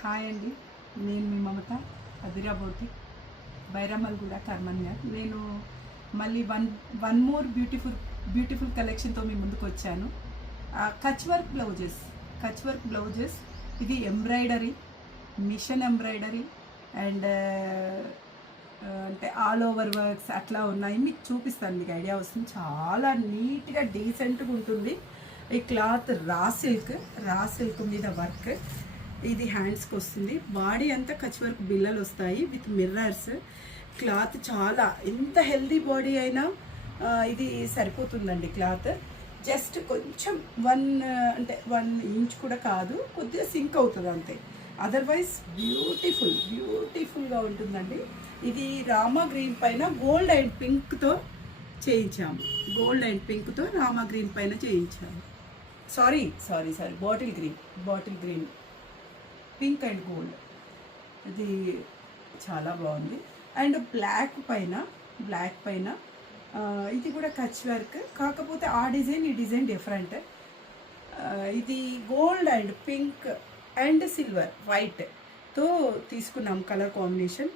Hi అండి, నేను మీ మమత అదిరా బౌటిక్ బైరామల్గూడ కర్మన్య. నేను మళ్ళీ వన్ మోర్ బ్యూటిఫుల్ కలెక్షన్తో మీ ముందుకు వచ్చాను. కచ్ వర్క్ బ్లౌజెస్ ఇది ఎంబ్రాయిడరీ, మిషన్ ఎంబ్రాయిడరీ అండ్ అంటే ఆల్ ఓవర్ వర్క్స్ అట్లా ఉన్నాయి. మీకు చూపిస్తాను, మీకు ఐడియా వస్తుంది. చాలా నీట్గా డీసెంట్గా ఉంటుంది. ఈ క్లాత్ రా సిల్క్ మీద వర్క్. ఇది హ్యాండ్స్కి వస్తుంది. బాడీ అంతా కచ్ వర్క్ బిల్లలు వస్తాయి విత్ మిర్రర్స్. క్లాత్ చాలా ఎంత హెల్దీ బాడీ అయినా ఇది సరిపోతుందండి. క్లాత్ జస్ట్ కొంచెం 1 ఇంచ్ కూడా కాదు, కొద్దిగా సింక్ అవుతుంది అంతే. అదర్వైజ్ బ్యూటిఫుల్గా ఉంటుందండి. ఇది రామా గ్రీన్ పైన గోల్డ్ అండ్ పింక్తో చేయించాము. రామా గ్రీన్ పైన చేయించాము. Sari bottle green pink and gold. ఇది చాలా బాగుంది. అండ్ బ్లాక్ పైన ఇది కూడా కచ్ వర్క్, కాకపోతే ఆ డిజైన్ ఈ డిజైన్ డిఫరెంట్. ఇది gold and pink and silver వైట్తో తీసుకున్నాం కలర్ కాంబినేషన్.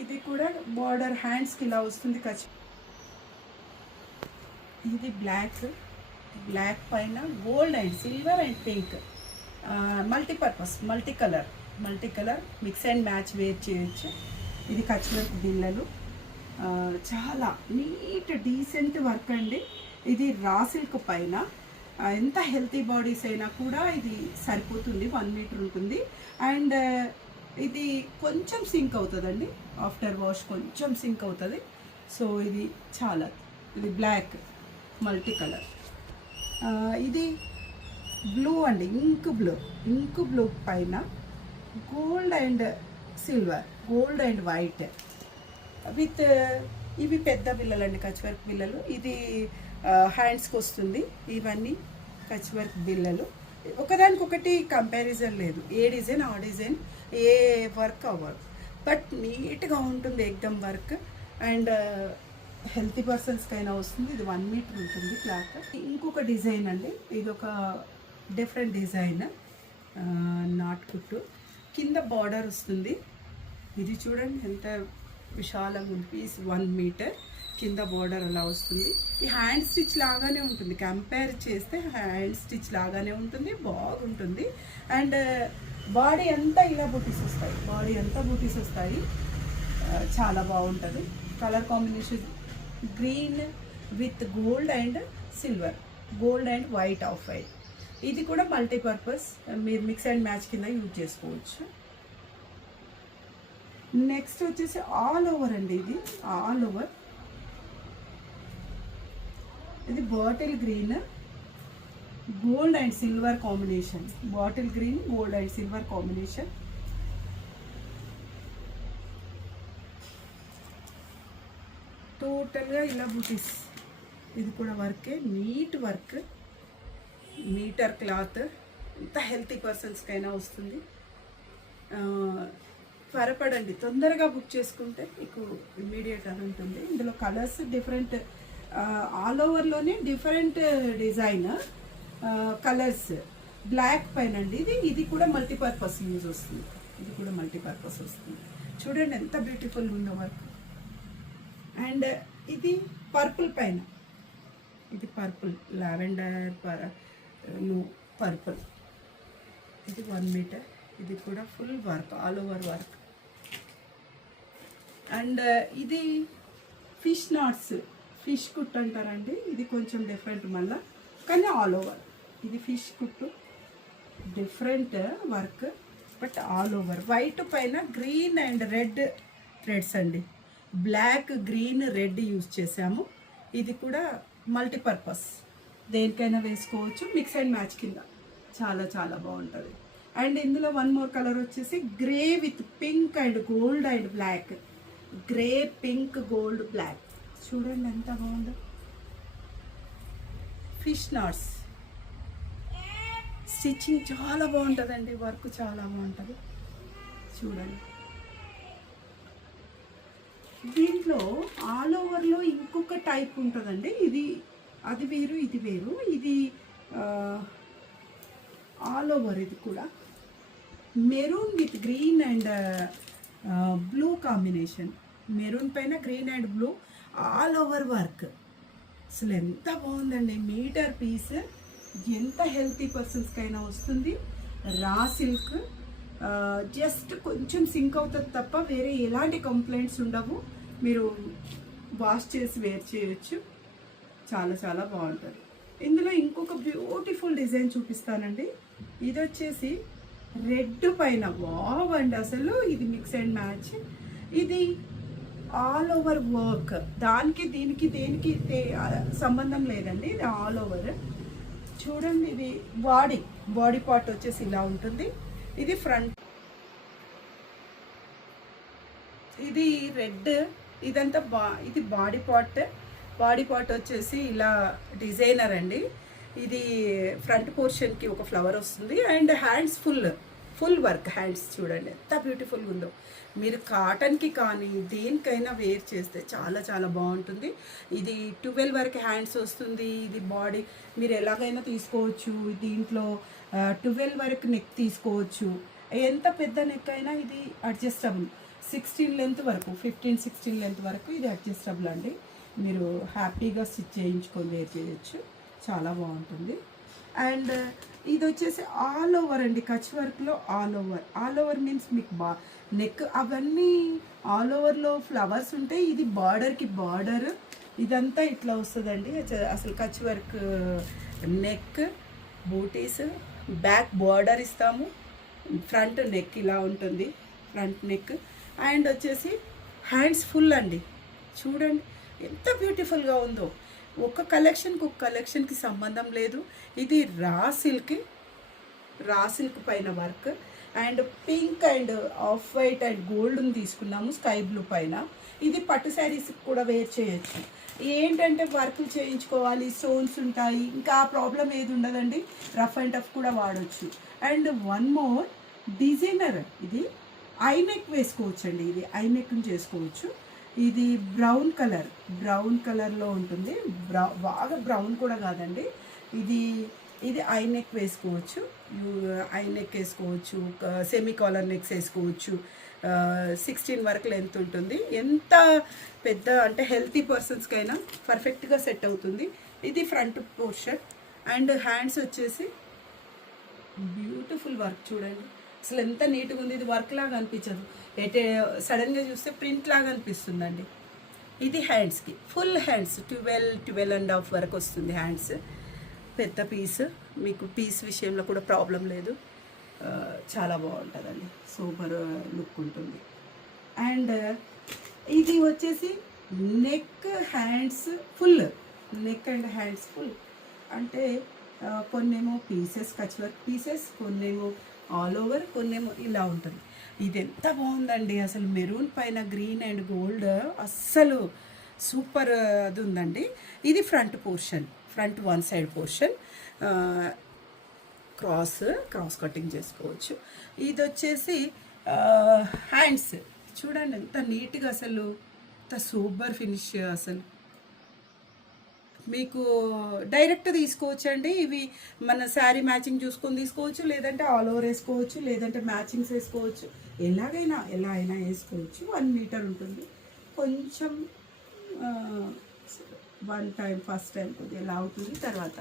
ఇది కూడా బార్డర్ హ్యాండ్స్కి ఇలా వస్తుంది కచ్. ఇది బ్లాక్ పైన gold and silver and pink multipurpose multi colour mix and match wear చేయొచ్చు. ఇది కచ్ వర్క్ బిల్లలు, చాలా నీట్ డీసెంట్ వర్క్ అండి. ఇది రా సిల్క్ పైన ఎంత హెల్తీ బాడీస్ అయినా కూడా ఇది సరిపోతుంది. 1 మీటర్ ఉంటుంది. అండ్ ఇది కొంచెం సింక్ అవుతుందండి, ఆఫ్టర్ వాష్ కొంచెం సింక్ అవుతుంది. సో ఇది ఇది బ్లాక్ మల్టీ కలర్. ఇది బ్లూ అండి, ఇంక్ బ్లూ పైన gold and silver, gold and white with ఇవి పెద్ద బిల్లలు అండి, కచ్ వర్క్ బిల్లలు. ఇది హ్యాండ్స్కి వస్తుంది. ఇవన్నీ కచ్ వర్క్ బిల్లలు. ఒకదానికొకటి కంపారిజన్ లేదు, ఏ డిజైన్ ఆ డిజైన్, ఏ వర్క్ ఆ వర్క్, బట్ నీట్గా ఉంటుంది ఎక్దమ్ వర్క్. అండ్ హెల్తీ పర్సన్స్కైనా వస్తుంది. ఇది 1 మీటర్ ఉంటుంది క్లాత్. ఇంకొక డిజైన్ అండి, ఇది ఒక డిఫరెంట్ డిజైన్. నాట్ కుట్టు కింద బార్డర్ వస్తుంది. ఇది చూడండి ఎంత విశాలంగా ఉంది. పీస్ 1 మీటర్ కింద బార్డర్ అలా వస్తుంది. ఈ హ్యాండ్ స్టిచ్ లాగానే ఉంటుంది, కంపేర్ చేస్తే హ్యాండ్ స్టిచ్ లాగానే ఉంటుంది, బాగుంటుంది. అండ్ బాడీ అంతా ఇలా బూటీస్ వస్తాయి. చాలా బాగుంటుంది. Colour combination green with gold and silver, gold and white off white. ఇది కూడా మల్టీపర్పస్, మీరు మిక్స్ అండ్ మ్యాచ్ కింద యూజ్ చేసుకోవచ్చు. నెక్స్ట్ వచ్చేసి ఆల్ ఓవర్ అండి. ఇది ఆల్ ఓవర్. ఇది bottle green gold and silver combination. టోటల్గా ఇలా బూటీస్. ఇది కూడా వర్కే, నీట్ వర్క్, మీటర్ క్లాత్. ఎంత హెల్తీ పర్సన్స్కైనా వస్తుంది. త్వరపడండి, తొందరగా బుక్ చేసుకుంటే మీకు ఇమ్మీడియట్ అని ఉంటుంది. ఇందులో కలర్స్ డిఫరెంట్, ఆల్ ఓవర్లోనే డిఫరెంట్ డిజైన్ కలర్స్. బ్లాక్ పైన అండి. ఇది కూడా మల్టీపర్పస్ యూజ్ వస్తుంది. చూడండి ఎంత బ్యూటిఫుల్ ఉందో వర్క్. అండ్ ఇది పర్పుల్ పైన, ఇది పర్పుల్ లావెండర్ పర్పుల్. ఇది 1 మీటర్. ఇది కూడా full work, all over work. And ఇది ఫిష్ కుట్ అంటారండి. ఇది కొంచెం డిఫరెంట్ మళ్ళీ, కానీ ఆల్ ఓవర్. ఇది ఫిష్ కుట్టు, different work but all over. White పైన గ్రీన్ అండ్ రెడ్ థ్రెడ్స్ అండి. బ్లాక్, గ్రీన్, రెడ్ యూజ్ చేసాము. ఇది కూడా మల్టీపర్పస్, దేనికైనా వేసుకోవచ్చు, మిక్స్ అండ్ మ్యాచ్ కింద. చాలా బాగుంటుంది. అండ్ ఇందులో 1 మోర్ కలర్ వచ్చేసి grey with pink and gold and black. Grey, pink, gold, black. చూడండి ఎంత బాగుందో. ఫిష్ నాట్స్ స్టిచ్చింగ్ చాలా బాగుంటుందండి, వర్క్ చాలా బాగుంటుంది. చూడండి దీంట్లో ఆల్ ఓవర్లో ఇంకొక టైప్ ఉంటుందండి. అది వేరు, ఇది వేరు. ఇది ఆల్ ఓవర్ ఇది కూడా maroon with green and blue combination. Maroon పైన green and blue all over work. అసలు ఎంత బాగుందండి. మీటర్ పీస్ ఎంత హెల్తీ పర్సన్స్కైనా వస్తుంది. రా సిల్క్, జస్ట్ కొంచెం సింక్ అవుతుంది తప్ప వేరే ఎలాంటి కంప్లైంట్స్ ఉండవు. మీరు వాష్ చేసి వేర్ చేయొచ్చు. చాలా చాలా బాగుంటుంది. ఇందులో ఇంకొక బ్యూటిఫుల్ డిజైన్ చూపిస్తానండి. ఇది వచ్చేసి రెడ్ పైన వావ్ అండి. అసలు ఇది మిక్స్ అండ్ మ్యాచ్. ఇది ఆల్ ఓవర్ వర్క్. దానికి దీనికి దేనికి సంబంధం లేదండి. ఇది ఆల్ ఓవర్. చూడండి, ఇది బాడీ పార్ట్ వచ్చేసి ఇలా ఉంటుంది. ఇది ఫ్రంట్, ఇది రెడ్. ఇదంతా ఇది బాడీ పార్ట్ వచ్చేసి ఇలా డిజైనర్ అండి. ఇది ఫ్రంట్ పోర్షన్కి ఒక ఫ్లవర్ వస్తుంది and hands full work. Hands చూడండి ఎంత బ్యూటిఫుల్గా ఉందో. మీరు కాటన్కి కానీ దేనికైనా వేర్ చేస్తే చాలా చాలా బాగుంటుంది. ఇది 12 వరకు హ్యాండ్స్ వస్తుంది. ఇది బాడీ మీరు ఎలాగైనా తీసుకోవచ్చు. దీంట్లో 12 వరకు నెక్ తీసుకోవచ్చు. ఎంత పెద్ద నెక్ అయినా ఇది అడ్జస్టబుల్. 16 లెంత్ వరకు, 15-16 లెంత్ వరకు ఇది అడ్జస్టబుల్ అండి. మీరు హ్యాపీగా స్టిచ్ చేయించుకొని వేర్ చేయొచ్చు. చాలా బాగుంటుంది. అండ్ ఇది వచ్చేసి ఆల్ ఓవర్ అండి. కచ్ వర్క్లో ఆల్ ఓవర్ మీన్స్ మీకు నెక్ అవన్నీ ఆల్ ఓవర్లో ఫ్లవర్స్ ఉంటాయి. ఇది బార్డర్ ఇదంతా ఇట్లా వస్తుందండి. అసలు కచ్ వర్క్ నెక్, బూటీస్, బ్యాక్ బార్డర్ ఇస్తాము. ఫ్రంట్ నెక్ ఇలా ఉంటుంది, ఫ్రంట్ నెక్. అండ్ వచ్చేసి హ్యాండ్స్ ఫుల్ అండి. చూడండి ఎంత బ్యూటిఫుల్గా ఉందో. ఒక కలెక్షన్కి సంబంధం లేదు. ఇది రా సిల్క్ పైన work and pink and off white and గోల్డ్ని తీసుకున్నాము స్కై బ్లూ పైన. ఇది పట్టు శారీస్కి కూడా వేర్ చేయొచ్చు. ఏంటంటే వర్క్ చేయించుకోవాలి, స్టోన్స్ ఉంటాయి, ఇంకా ఆ ప్రాబ్లం ఏది ఉండదండి. రఫ్ అండ్ టఫ్ కూడా వాడచ్చు. అండ్ వన్ మోర్ డిజైనర్, ఇది ఐ నెక్ వేసుకోవచ్చు అండి. ఇది ఐ నెక్ని చేసుకోవచ్చు. ఇది బ్రౌన్ కలర్లో ఉంటుంది. బాగా బ్రౌన్ కూడా కాదండి. ఇది ఐ నెక్ వేసుకోవచ్చు. ఐ నెక్ వేసుకోవచ్చు, సెమీ కాలర్ నెక్స్ వేసుకోవచ్చు. 16 వరకు లెంత్ ఉంటుంది. ఎంత పెద్ద అంటే హెల్తీ పర్సన్స్కైనా పర్ఫెక్ట్గా సెట్ అవుతుంది. ఇది ఫ్రంట్ పోర్షన్. అండ్ హ్యాండ్స్ వచ్చేసి బ్యూటిఫుల్ వర్క్. చూడండి అసలు ఎంత నీట్గా ఉంది. ఇది వర్క్ లాగా అనిపించదు. సడన్గా చూస్తే ప్రింట్ లాగా అనిపిస్తుందండి. ఇది హ్యాండ్స్కి ఫుల్ హ్యాండ్స్ 12.5 వరకు వస్తుంది హ్యాండ్స్. పెద్ద పీస్, మీకు పీస్ విషయంలో కూడా ప్రాబ్లం లేదు. చాలా బాగుంటుందండి. సూపర్ లుక్ ఉంటుంది. అండ్ ఇది వచ్చేసి నెక్ అండ్ హ్యాండ్స్ ఫుల్ అంటే కొన్నేమో పీసెస్, కచ్ వర్క్ పీసెస్, కొన్నేమో ఆల్ ఓవర్, కొన్నేమో ఇలా ఉంటుంది. ఇది ఎంత బాగుందండి. అసలు మెరూన్ పైన గ్రీన్ అండ్ గోల్డ్ అస్సలు సూపర్ అది ఉందండి. ఇది front one side portion. Cross cutting చేసుకోవచ్చు. ఇది వచ్చేసి హ్యాండ్స్ చూడండి ఎంత నీట్గా, అసలు ఎంత సూపర్ ఫినిష్. అసలు మీకు డైరెక్ట్ తీసుకోవచ్చు అండి. ఇవి మన శారీ మ్యాచింగ్ చూసుకొని తీసుకోవచ్చు, లేదంటే ఆల్ ఓవర్ వేసుకోవచ్చు, లేదంటే మ్యాచింగ్స్ వేసుకోవచ్చు. ఎలా అయినా వేసుకోవచ్చు. 1 మీటర్ ఉంటుంది. కొంచెం ఫస్ట్ టైం కొద్దిగా ఎలా అవుతుంది, తర్వాత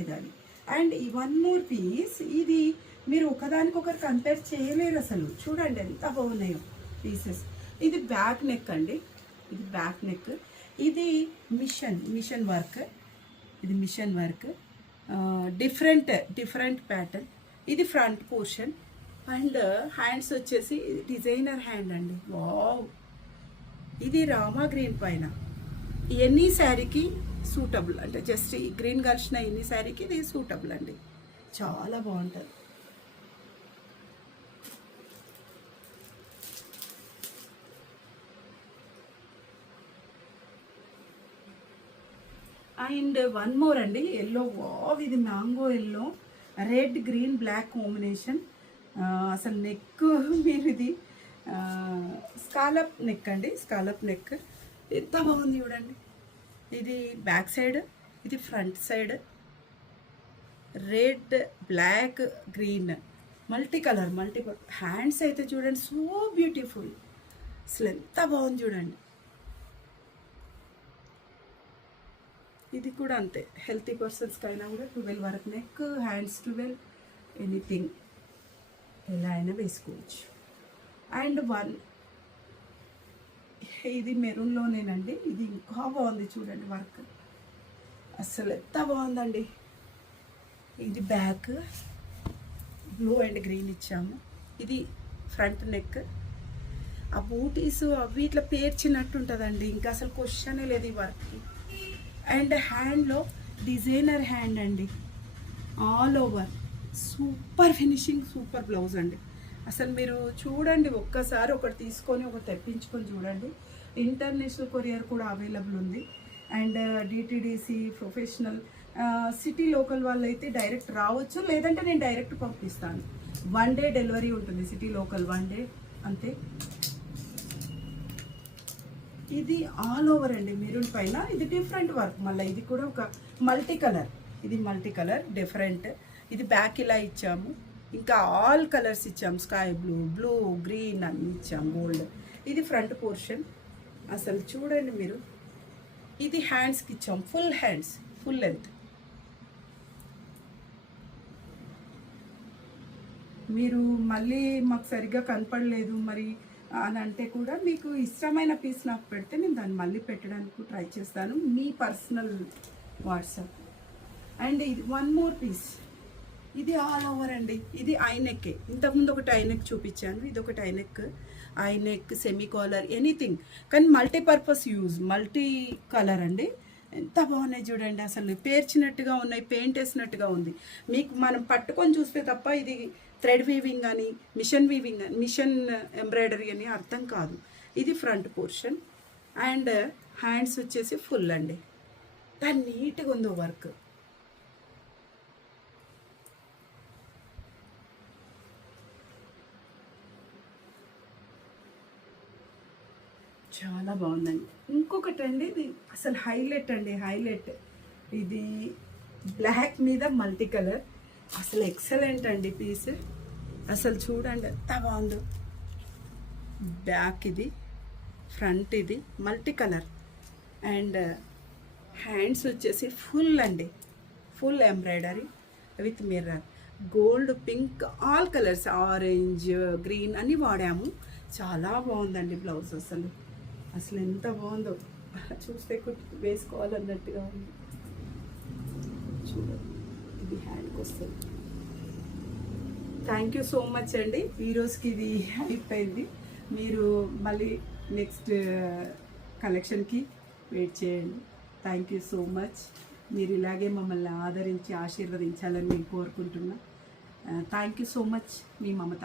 ఏదాన్ని. అండ్ ఈ వన్ మోర్ పీస్, ఇది మీరు ఒకదానికొకరు కంపేర్ చేయలేరు అసలు. చూడండి ఎంత బాగున్నాయో పీసెస్. ఇది బ్యాక్ నెక్ అండి. ఇది మిషన్ వర్క్. Different pattern. ఇది ఫ్రంట్ పోర్షన్. అండ్ హ్యాండ్స్ వచ్చేసి డిజైనర్ హ్యాండ్ అండి. వావ్. ఇది రామా గ్రీన్ పైన ఎనీ శారీకి సూటబుల్, అంటే జస్ట్ ఈ గ్రీన్ కలిసిన ఎనీ శారీకి ఇది సూటబుల్ అండి. చాలా బాగుంటుంది. అండ్ వన్ మోర్ అండి, ఎల్లో. వావ్, ఇది mango yellow, red green black combination. అసలు నెక్ మీరు ఇది స్కాలప్ నెక్ అండి. ఎంత బాగుంది చూడండి. ఇది బ్యాక్ సైడ్, ఇది front side. Red, black, green, multi colour, hands అయితే చూడండి సో బ్యూటిఫుల్. అసలు ఎంత బాగుంది చూడండి. ఇది కూడా అంతే, హెల్తీ పర్సన్స్కి అయినా కూడా 12 వరకు నెక్, హ్యాండ్స్ 12, ఎనీథింగ్ ఎలా అయినా వేసుకోవచ్చు. అండ్ ఇది మెరూన్లోనేనండి. ఇది ఇంకా బాగుంది చూడండి వర్క్, అసలు ఎంత బాగుందండి. ఇది బ్యాక్ బ్లూ అండ్ గ్రీన్ ఇచ్చాము. ఇది ఫ్రంట్ నెక్. ఆ బూటీస్ అవి ఇట్లా పేర్చినట్టు ఉంటుందండి, ఇంకా అసలు క్వశ్చనే లేదు ఈ వర్క్కి. అండ్ హ్యాండ్లో డిజైనర్ హ్యాండ్ అండి, all over super finishing, super blouse అండి. అసలు మీరు చూడండి, ఒక్కసారి ఒకటి తీసుకొని ఒకటి తెప్పించుకొని చూడండి. ఇంటర్నేషనల్ కొరియర్ కూడా అవైలబుల్ ఉంది. And DTDC, professional, city local వాళ్ళు అయితే డైరెక్ట్ రావచ్చు, లేదంటే నేను డైరెక్ట్ పంపిస్తాను. 1 డే డెలివరీ ఉంటుంది, సిటీ లోకల్ 1 డే అంతే. ఇది ఆల్ ఓవర్ అండి మెరూన్ పైన. ఇది డిఫరెంట్ వర్క్ మళ్ళీ, ఇది కూడా ఒక మల్టీ కలర్. ఇది మల్టీ కలర్ డిఫరెంట్. ఇది బ్యాక్ ఇలా ఇచ్చాము, ఇంకా ఆల్ కలర్స్ ఇచ్చాము, స్కై బ్లూ, బ్లూ, గ్రీన్ అన్ని ఇచ్చాము, గోల్డ్. ఇది ఫ్రంట్ పోర్షన్, అసలు చూడండి మీరు. ఇది హ్యాండ్స్కి ఇచ్చాము, ఫుల్ హ్యాండ్స్, ఫుల్ లెంత్. మీరు మళ్ళీ మాకు సరిగ్గా కనపడలేదు మరి అని అంటే కూడా, మీకు ఇష్టమైన పీస్ నాకు పెడితే నేను దాన్ని మళ్ళీ పెట్టడానికి ట్రై చేస్తాను, మీ పర్సనల్ వాట్సాప్. అండ్ ఇది 1 మోర్ పీస్, ఇది ఆల్ ఓవర్ అండి. ఇది ఐనెక్కే, ఇంతకుముందు ఒకటి ఐనెక్ చూపించాను, ఇది ఒకటి ఐనెక్, సెమీ కాలర్, ఎనీథింగ్, కానీ మల్టీపర్పస్ యూజ్, మల్టీ కలర్ అండి. ఎంత బాగున్నాయి చూడండి, అసలు పేర్చినట్టుగా ఉన్నాయి, పెయింట్ వేసినట్టుగా ఉంది. మీకు మనం పట్టుకొని చూస్తే తప్ప ఇది థ్రెడ్ వీవింగ్ అని, మిషన్ ఎంబ్రాయిడరీ అని అర్థం కాదు. ఇది ఫ్రంట్ పోర్షన్. అండ్ హ్యాండ్స్ వచ్చేసి ఫుల్ అండి, దాన్ని నీట్గా ఉందో వర్క్. చాలా బాగుందండి. ఇంకొకటి అండి, ఇది అసలు హైలైట్ అండి, హైలైట్. ఇది బ్లాక్ మీద మల్టీ కలర్, అసలు ఎక్సలెంట్ అండి పీస్. అసలు చూడండి ఎంత బాగుందో. బ్యాక్ ఇది, ఫ్రంట్ ఇది మల్టీ కలర్. అండ్ హ్యాండ్స్ వచ్చేసి ఫుల్ అండి, full embroidery with mirror, gold, pink, all colours, orange, green అన్నీ వాడాము. చాలా బాగుందండి బ్లౌజ్. అసలు ఎంత బాగుందో, చూస్తే వేసుకోవాలన్నట్టుగా ఉంది. చూడండి, ఇది హ్యాండ్కి వస్తుంది. థ్యాంక్ యూ సో మచ్ అండి. ఈరోజుకి ఇది అయిపోయింది. మీరు మళ్ళీ నెక్స్ట్ కలెక్షన్కి వెయిట్ చేయండి. Thank you so much. మీరు ఇలాగే మమ్మల్ని ఆదరించి ఆశీర్వదించాలని నేను కోరుకుంటున్నా. Thank you so much. Me Mamata.